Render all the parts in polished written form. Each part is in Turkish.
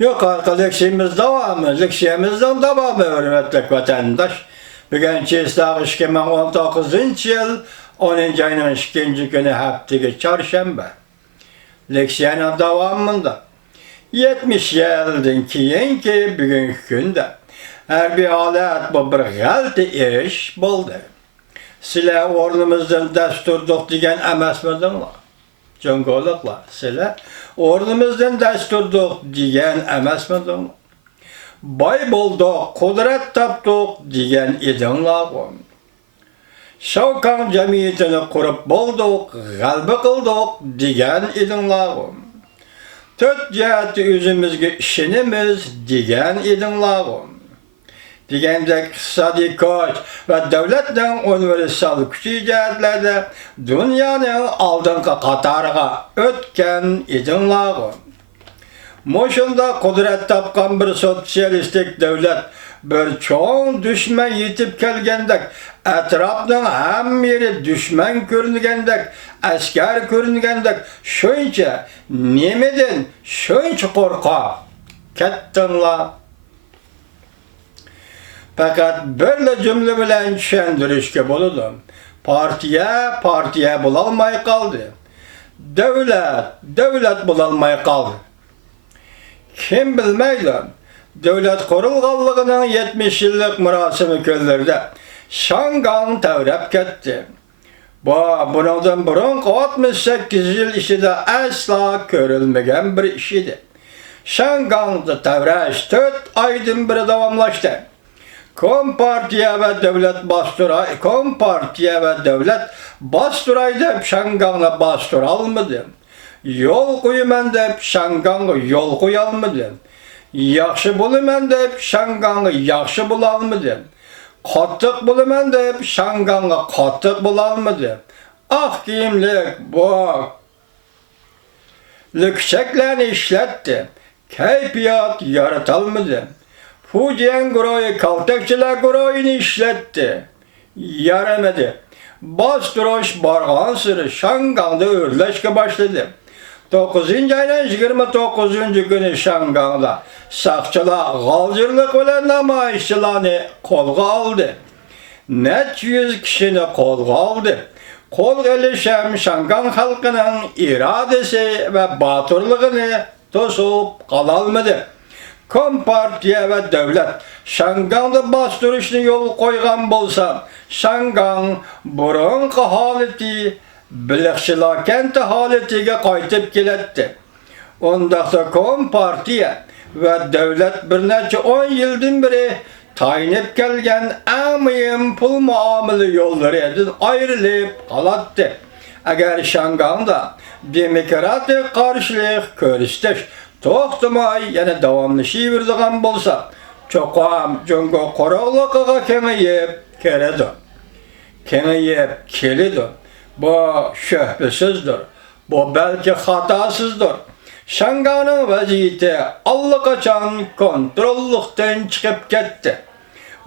Yok arkadaşımız devamı, leksiyemizden devamı hürmetli vatandaş. Bugün Çiğstak 2019 yıl 10. ayının 2. günü haftaki çarşamba. Leksiyanın devamında 70 yıldan keyin ki bugünkü günde her bir alet bu bir galti iş buldu. Sizler ornumuzdan desturduk diyen emasmidinlar. Congoluklar, sizler ornumuzdan desturduk diyen emasmidinlar. Bay bulduk, kudret taptık diyen idinlar. Şavkan cemiyetini kurup bulduk, galbi kıldık diyen idinlar. Tört cihati yüzümüzge işinimiz diyen idinlar. Degende iqtisadi koç ve devletten universal küçük cihatlerde dünyanın aldınғы qatarıga ötken idinlar. Moşunda kudret tapkan bir sosyalistik devlet bir çoğun düşman yetip kelgendek, etrafdan hem yeri düşman görüngendek, asker görüngendek, şöyle nemeden şöyle korka kettinlar. Fakat böyle cümle bilen şendirişke buludu. Partiye bulalmay kaldı. Devlet bulalmay kaldı. Kim bilmeydi? Devlet kurulğanlığının 70 yıllık mürasimi köllerde şangan tevrep ketti. Bundan burun 68 yıl işi de asla görülmegen bir işiydi. Şangan'da tevreş 4 aydın bir davamlaştı. Kompartiya ve devlet bastıray dep Şangan'a bastıralmadı. Yol koyumen dep Şangan'a yol koyalmadı. Yaxşı bulumen dep Şangan'a yaxşı bulalmadı. Qattiq bulumen dep Şangan'a qattiq bulalmadı. Ah kiyimlik bu lükseklerini işletti. Keyfiyat yaratalmadı. Fujian Groy kaltakçılar Groy'unu işletti. Yaramadı. Bastıroş barğan sırı Şangan'da örleşke başladı. 9. ayının 29. günü Şangan'da sakçılar galcırlık olan namayışçılarını kolga aldı. Net 100 kişini kolga aldı. Kol gelişem Şangan halkının iradesi ve batırlığını tosup kalalmadı. Kompartiya ve devlet Şangan'da bastırışını yol koygan bolsa Şangan burunqı haleti bilikçilakenti haletiga qaytib keletdi. Ondaqda Kompartiya ve devlet bir neçe 10 yıldan beri tayinip kelgen amiyin pul muamili yollarıdan ayrılıp kalattı. Eğer Şangan'da demokratik karşılık körüsteş toxtumay yana davamlaşıverdigan bolsa, çoqam Jungo qoraqlıqıga kengayip keledi. Bu şüphesizdir. Bu belki hatasızdır. Şangan'ın vaziyeti allaqaçan kontrolluktan çıkıp gitti.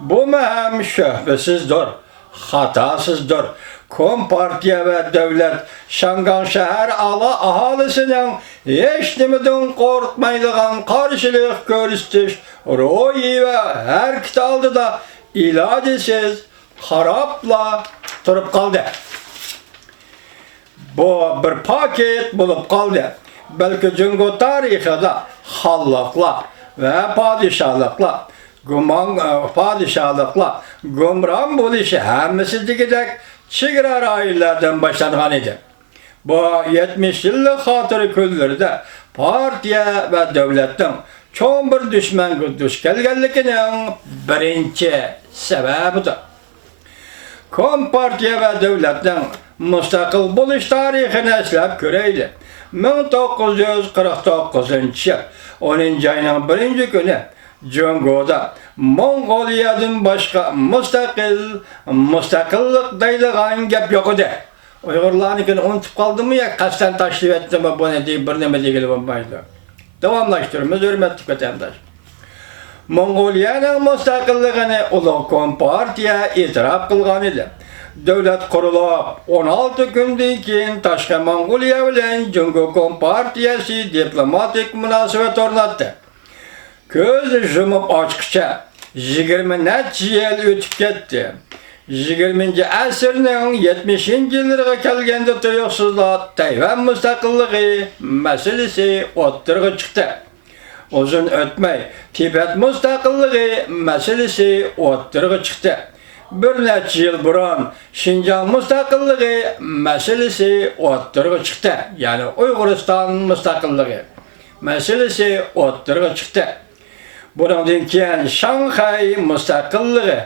Bu hem şüphesizdir, hatasızdır. Kompartiya ve devlet Şangan şehir ahalisinin hiç nimeden korkmaydıgan karşılık görüstüş royi ve her kitaldı da ilacisiz harapla durup kaldı. Bu bir paket bulup kaldı. Belki Jungo tarihinde hallıkla ve padişahlıkla gumran buluşu hemmisi dikidek çigara raylardan başlangan idi. Bu 70 yıllık hatırı küllerde partiya ve devletin çoğun bir düşman duş kelgenlikinin birinci sebebidir. Kompartiya ve devletin müstakil buluş tarihini eslep göreydi. 1949 yıl 10. ayının 1. günü Jungo'da Mongoliyadan başka müstakillik deydigan gap yok idi. Uygurlarnikini unutup kaldı mı ya, kaçtan taşrif etti mi bu ne deyip bir neme deyip olmaydı. Devamlaştırımız hürmetli vatandaş. Mongoliyanın müstakilligini Ulug Kompartiya itiraf kılgan idi. Devlet kurulup 16 günden keyin Tashqi Mongoliya bilan Jungo Kompartiyasi diplomatik munosabat o'rnatdi. Gözü yumup açıkça 20 neçə yıl ötüp ketdi. 20-ci əsrinin 70-ci yıllarına kelgende tuyuqsuzla Tayvan müstakilliği meselesi ortaya çıktı. Uzun ötmey Tibet müstakilliği meselesi ortaya çıktı. Bir neçə yıl burun Şinjan müstakilliği meselesi ortaya çıktı. Yani Uygurustan müstakilliği meselesi ortaya çıktı. Bundan keyin Şanghay müstakilliği,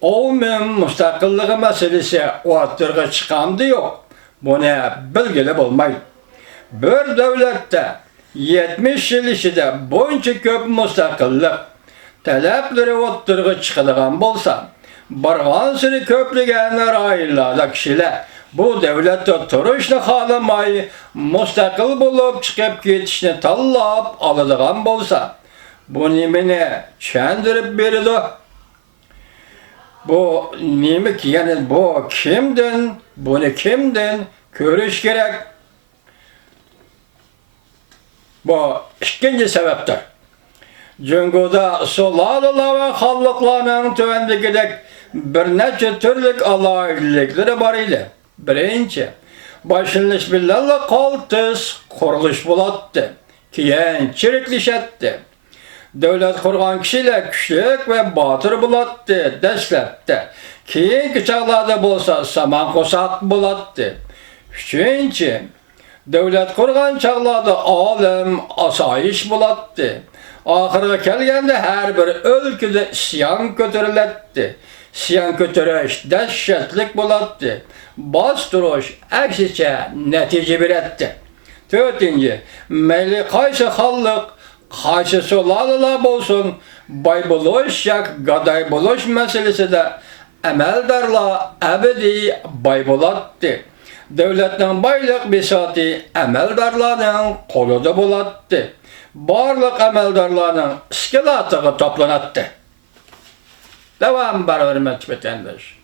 Ovmen müstakilliği meselesi ortaya çıkandı yok. Bunu bilgili bulmayın. Bir devlette 70 yıl içinde bunca köp müstakillik talepleri ortaya çıkılan bolsa, bargansını köpligenler ayırlarda kişiler bu devlette turuşunu halamayı müstakil bulup çıkıp gitişini tallap alıdığan bolsa, bu nimini çendirip verildi. Bu nimik yani bu kimden, bunu kimden görüş gerek. Bu ikinci sebeptir. Cunguda solalılar ve hallıklarının tüvendikidek bir neçe türlük alaylıkları var idi. Birinci, başınlış billerle kaltıs kuruluş bulattı. Kiyen çiriklişetti. Devlet kurgan kişiler küçük ve batır bulattı, deslepti. Kiyinki çağlarda bolsa saman kosak bulattı. Üçüncü, devlet kurgan çağlarda alem asayiş bulattı. Ahırga kelgende her bir ülkede isyan kötürületti. İsyan kötürüş dehşetlik bulattı. Bastırış eksiçe netice biretti. Dördüncü, meyli kaysı hallık, kaysı solalılar bolsun, bay buluş yak gaday buluş meselesi de emeldarla ebedi bay bulattı. Devletten baylık bisati emeldarlarının koluda bulattı. Barlık emeldarlarının iskilatığı toplanattı. Devam var hürmet vatandaş.